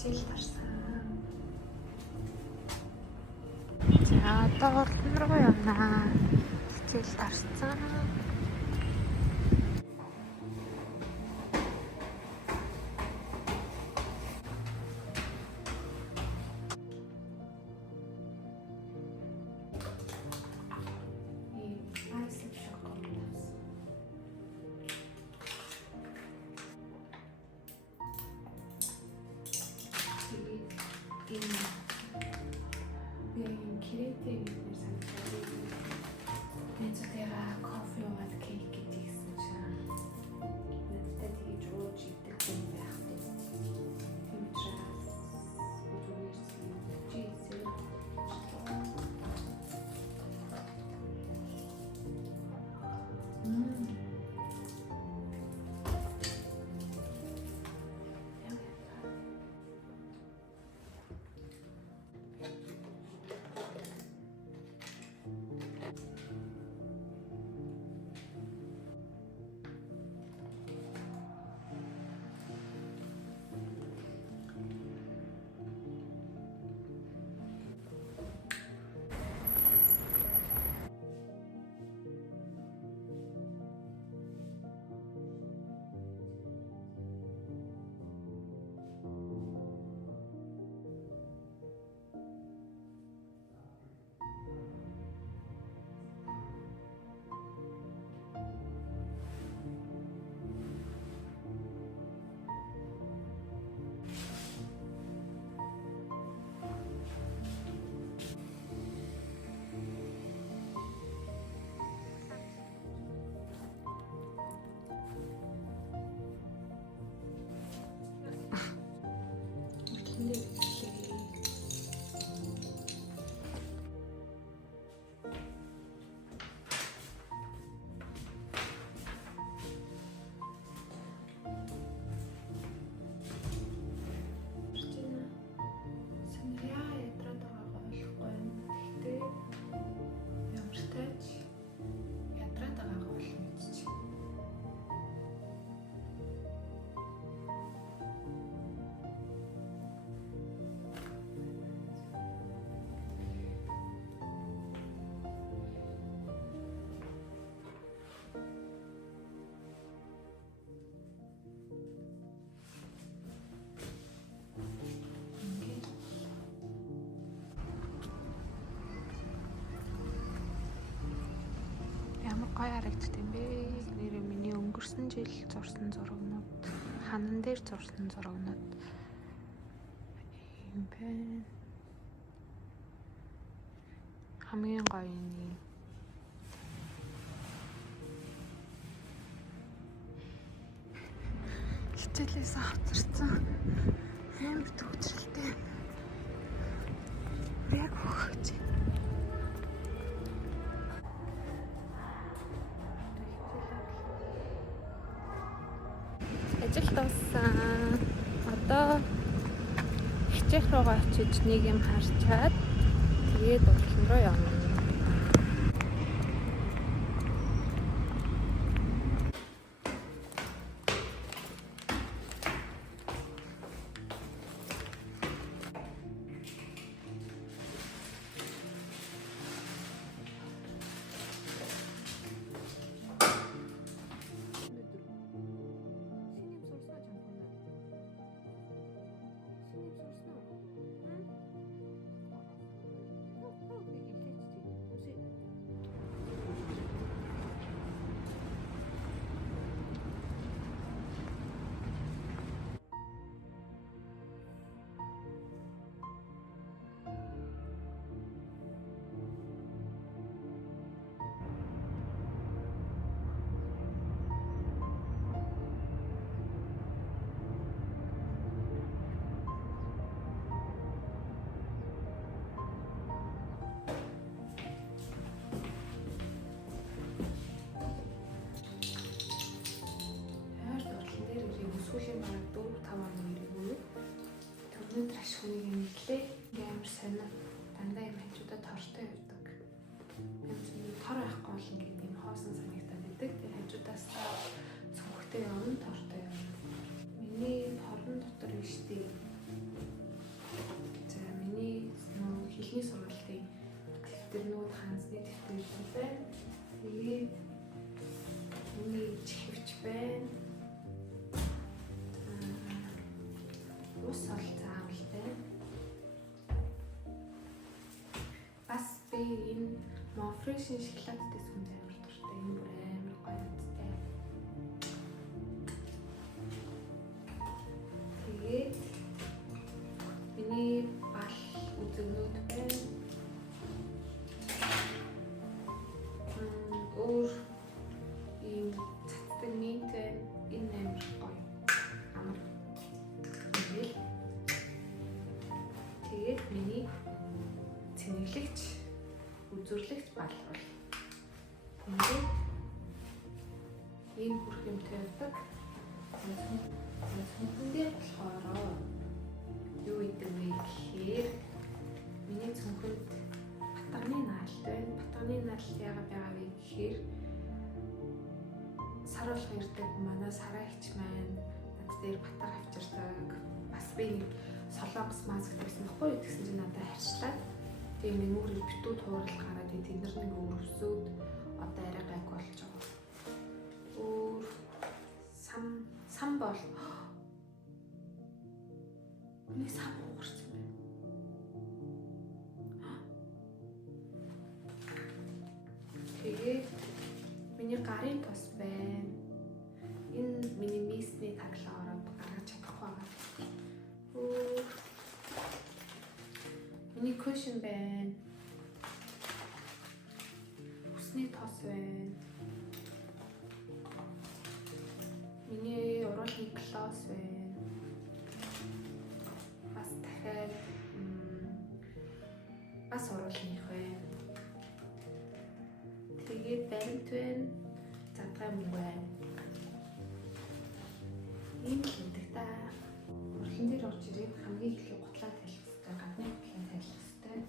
хичээл гарсан. За одоо уран руу явнаа. Хичээл гарсан. Кофе уугаад кейк гэдгийгсэн чинь надтай тэгж ууж идэх юм байх тийм учраас зүгээр ямар гоё харагддаг юм бэ? Нэрээ миний өнгөрсөн жил зурсан зурагнууд, ханан дээр зурсан зурагнууд юм байна. Хамгийн гоё нь хичээлээс авчирсан амар төвчрэлтэй яг хөөж. Ажил дууссан. Одоо хичээх руугаа очиж нэг юм харчаад тэгээд уралдан руу явна. Сүүлийн баг 4-5 оны ирээгүй. Өнөөдөр ашигныг нэглээ. Амар сонио. Дандаа юм хажуудаа тортой явдаг. Ямар ч нэг тор байхгүй бол ингээд юм хоосон санагдаад байдаг. Тэгээ хажуудаас цонхтой явна, тортой явна. Миний хорон дотор биш дээ. эхний сургуулийн тэмдэгтэрнүүд хансны тэмдэглэл байна. Тэгээд миний чихвч байна. Ус ол заавал байна. Бас би энэ Монфрешийн шоколадтай сүнж амар дуртай. Энэ бүр амар гоё үнэтэй. Тэгээд миний бал үзэгнүүд байна. Өөр ийм цацдаг минт байна. Энэ амар гоё. Амар. Тэгээд миний цэнэглэгч үзүрлэгч бал бол. Тэгээд ийм хүрх юмтай байдаг. Цонхонд болохоор юу идэв вэ гэхээр миний цонхонд батганы наалт байна. Батганы наалт яагаад байгаа вэ гэхээр сар болох ирдэг манай сараа хич маань над дээр батар авчирдаг. Бас би нэг солонгос маск тавьсан байхгүй юу гэсэн чинь надад харьчлаа. Тэгээ миний нүрийг битүү туурал гараад тэд нар нэг өрөвсөд одоо арай гайг болж байгаа. Өөр сам бол миний сам уурсан байна. Тэгээд миний гарын тос байна. Энэ миний мисний таглаа ороод гаргаж чадахгүй байгаа. Миний кушн байна. Усны тос байна. Миний уруулны глосс байна. Бас дахиад бас уруулных байна. Тэгээд баримт байна. Задгай мөнгө байна. Ийм л үүдэг та. Урлан дээр орж ирээд хамгийн их гутлаа тайлах хэрэгтэй. Гадны гутлаа тайлах хэрэгтэй.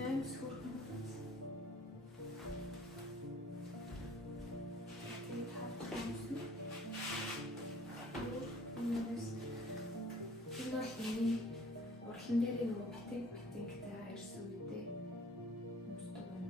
Яам сүрхэн. Тэгээд хавтсан. Энэ бол миний урлан дээр нөгөө битэгтэй ирсэн үедээ өмсдөг байна.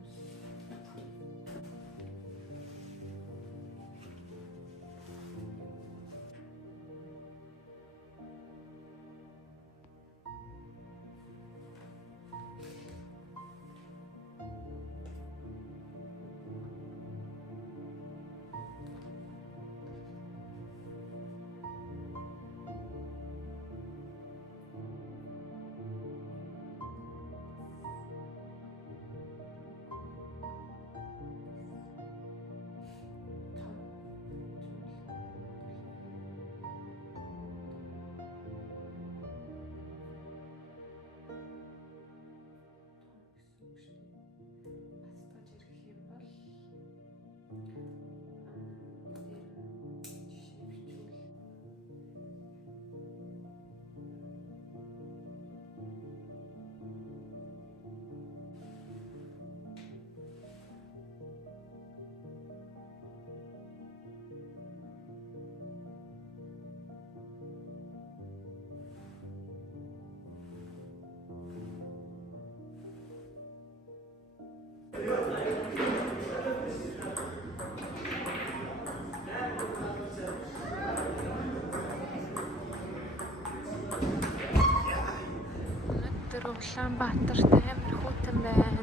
Улаанбаатарт амар хүйтэн байна.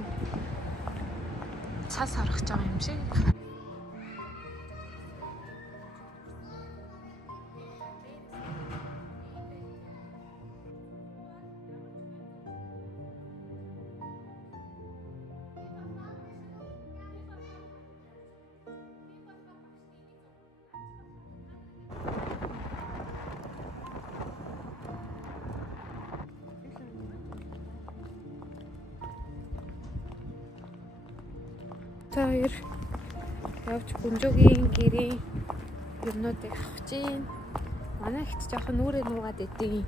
Цас харах гэж байгаа юм шиг. Хоёр явж Бөмжөгийн гэрийн юмнуудыг авах чинь манай ихт жоохон нүрээ нуугаад идэв.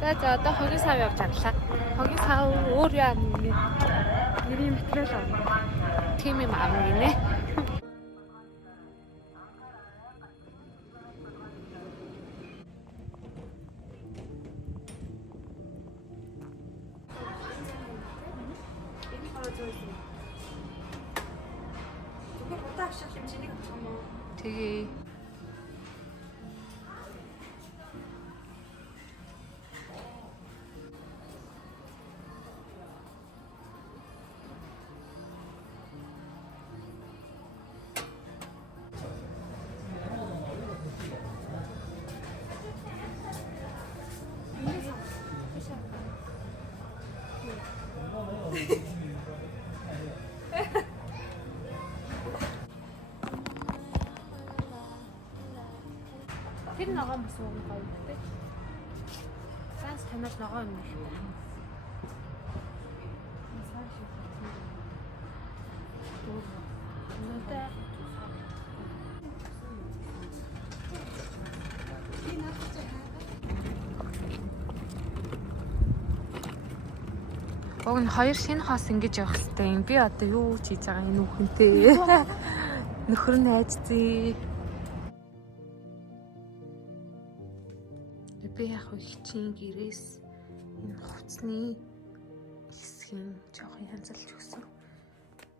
За одоо хогийн сав явж аглаа. Хогийн сав өөр яа нэрийн материал авна. Тийм юм аав гинэ. Зүгээр удаа ашиг хэмжээнийг авах юм уу? Тэгээ. Тэр ногоон бас уу гоё гэдэг. Цаас танаас ногоон юм байна. Цаас шиг. Нүдэ. Уг нь хоёр шинэ хос ингэж явах хэрэгтэй юм. Би одоо юу хийж байгаа энэ үхэнтэй. Нөхөр найззээ. Би яг их чинь гэрээс энэ хувцсны хэсгийн жоохон янзалж өгсөн.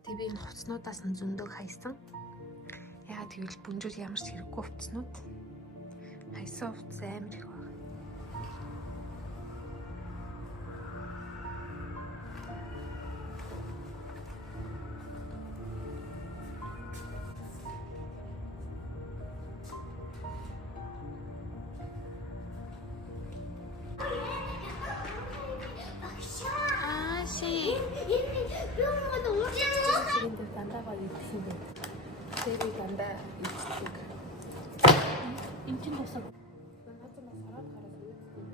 Тэгээ би энэ хувцснуудаас нь зөндөг хайсан. Яагаад гэвэл бүнжүүл ямар ч хэрэггүй хувцснууд. Хайсан хувцс амар их байна. Дандаа гоё идсэн дээ. Тэгээ дандаа иддэг. Энд чинь босоо. Надад бас хараад хараад үзсэн.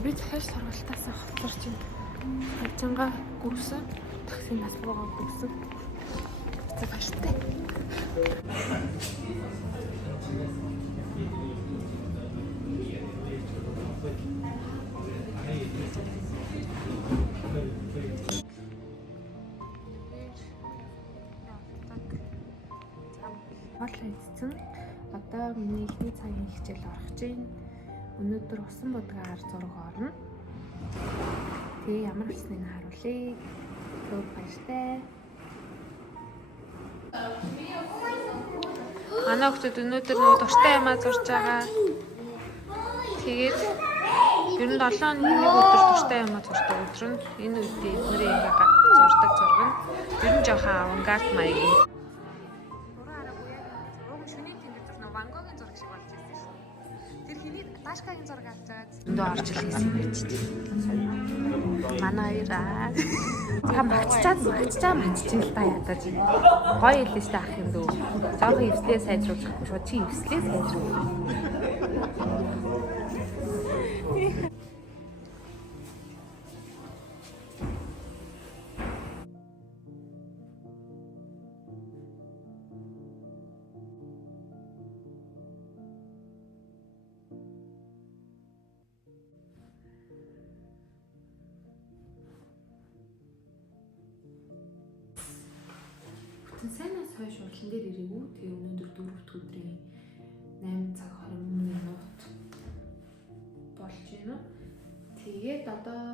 Би дахиад сургалтаасаа хоцорч байна. Хажингаа гүрсэн. Такси нас буугаа гүрсэн. За баяртай. Хоолой идсэн. Одоо миний ихний цагийн хичээл орох чинь. Өнөөдөр усан будгаа ар зураг орно. Тэгээ ямар болсныг харуулъя. Төвд баяртай. Манай хүүхдүүд өнөөдөр нөгөө дуртай юмаа зурж байгаа. Тэгээд ер нь 7 өдрийн нэг өдөр дуртай юмаа зурдаг өдөр нь энэ үедээ эднэрээ ингээ зурдаг зураг нь ер нь жоохон авангард маягийн. Ташкагийн зураг авч байгаа. Эндөө орж ирсэн юм байж тээ. Манай хоёраа. Та маччихсан л та ядаж. Гоё хэлсэн шүү дээ ах юм дөө. Зоохон эвслээ сайжруулахгүй шүү. Чи эвслээ сайжруул. Сайнаас хойш уралдан дээр ирээгүй. Тэгээ өнөөдөр 4-р өдрийн 8 цаг 20 минут болж байна. Тэгээд одоо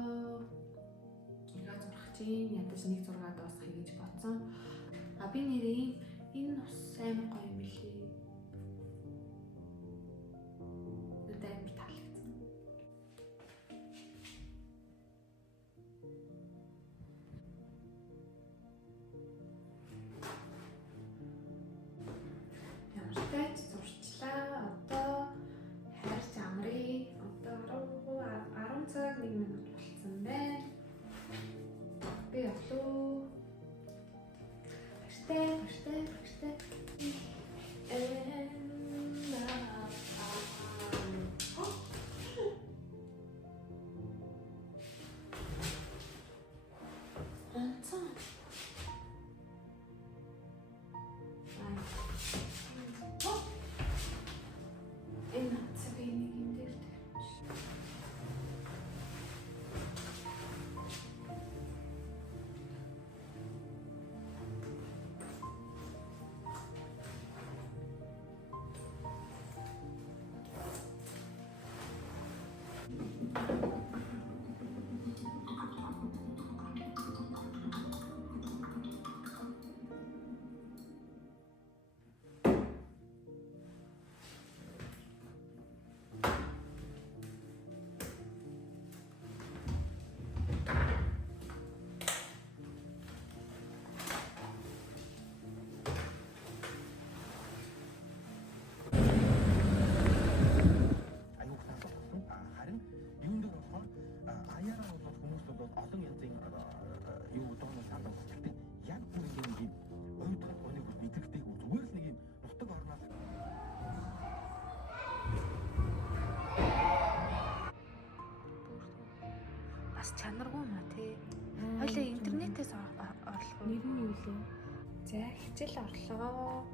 ингээ зурах чинь ядаж нэг зураг дуусгахыг гэж бодсон. А би нэрээ энэ ус амар гоё юм билээ. Надад амар таалагдсан. Ямартай зурчлаа. Одоо хайрч амрыг. Одоо 10 цаг 1 минут болсон байна. Би явлаа. Баяртай. хичээлийн. За хичээл орлоо.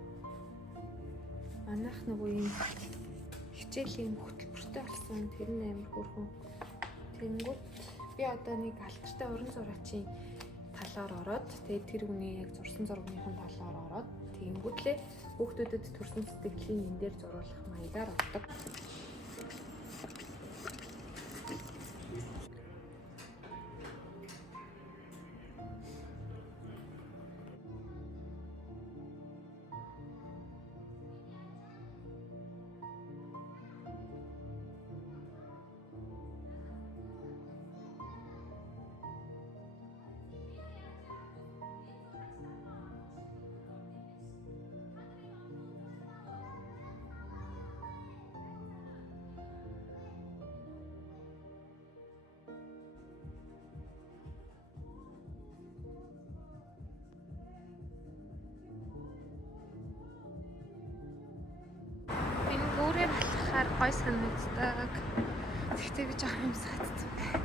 Манайх нөгөө юм хичээлийн хөтөлбөртэй болсон. Тэр нь амар хөрхөн. Тэнгүүт би одоо нэг алтартай уран зураачийн талаар ороод тэгээд тэр хүний яг зурсан зургийнхын талаар ороод тэнгүүтлээ хүүхдүүдэд төрсэн сэтгэлийн энэ дээр зуруулах маягаар ордог. Гүүрээ болохоор гой санагддаг. Тэгтээ би жоох юм сатсан бай.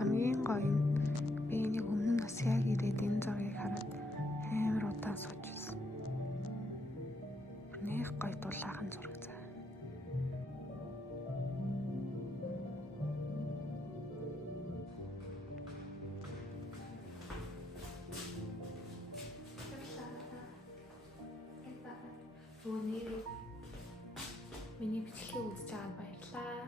Хамгийн гоё нь би энийг өмнө нь бас яг ирээд энэ зургийг хараад амар удаа сууж байсан. Нэх гоё дулаахан зураг заа. Өө нэрээ миний бичлэгийг үзэж байгаад баярлалаа.